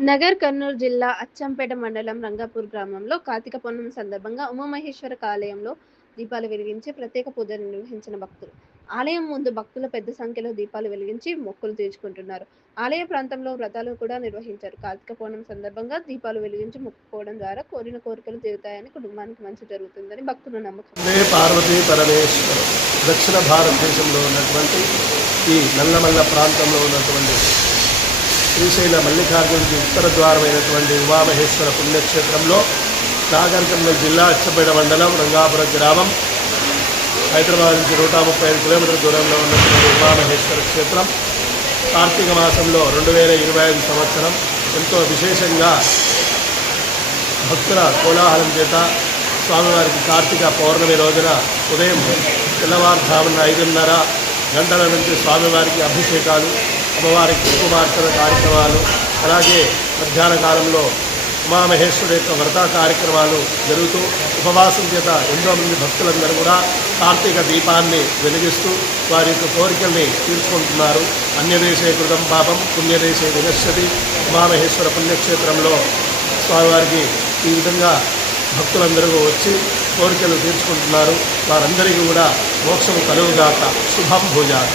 నగర్ కర్నూలు జిల్లా అచ్చంపేట మండలం రంగాపూర్ గ్రామంలో కార్తీక పౌర్ణమి సందర్భంగా ఉమామహేశ్వర ఆలయంలో దీపాలు వెలిగించి ప్రత్యేక పూజలు నిర్వహించిన భక్తులు. ఆలయం ముందు భక్తులు పెద్ద సంఖ్యలో దీపాలు వెలిగించి మొక్కులు తీర్చుకుంటున్నారు. ఆలయ ప్రాంతంలో వ్రతాలు కూడా నిర్వహించారు. కార్తీక పౌర్ణమి సందర్భంగా దీపాలు వెలిగించి మొక్కుకోవడం ద్వారా కోరిన కోరికలు తీరుతాయని కుటుంబానికి మంచి జరుగుతుందని భక్తుల నమ్మకం. పార్వతీ పరమేశ్వర దక్షిణ భారతదేశంలో ఉన్నటువంటి ఈ నల్లమల్ల ప్రాంతంలో ఉన్నటువంటి శ్రీశైల మల్లికార్జునికి ఉత్తర ద్వారమైనటువంటి ఉమామహేశ్వర పుణ్యక్షేత్రంలో నాగర్ కర్నూలు జిల్లా అచ్చపేట మండలం రంగాపురం గ్రామం. హైదరాబాద్ నుంచి నూట ముప్పై ఐదు కిలోమీటర్ల దూరంలో ఉన్నటువంటి ఉమామహేశ్వర క్షేత్రం. కార్తీక మాసంలో రెండు వేల ఇరవై ఐదు సంవత్సరం. ఎంతో విశేషంగా భక్తుల కోలాహలం చేత స్వామివారికి కార్తీక పౌర్ణమి రోజున ఉదయం తెల్లవారుజామున ఐదున్నర గంటల నుంచి స్వామివారికి అభిషేకాలు అమ్మవారికి కుమార్తెల కార్యక్రమాలు అలాగే మధ్యాహ్న కాలంలో ఉమామహేశ్వరుడు యొక్క వ్రత కార్యక్రమాలు జరుగుతూ ఉపవాసం చేత ఎంతో మంది భక్తులందరూ కూడా కార్తీక దీపాన్ని వెలిగిస్తూ వారి యొక్క కోరికల్ని తీర్చుకుంటున్నారు. అన్యదేశే కృతం పాపం పుణ్యదేశే వినశ్యతి ఉమామహేశ్వర పుణ్యక్షేత్రంలో స్వామివారికి ఈ విధంగా భక్తులందరూ వచ్చి కోరికలు తీర్చుకుంటున్నారు. వారందరికీ కూడా మోక్షం కలుగుగాక. శుభం భూజాలు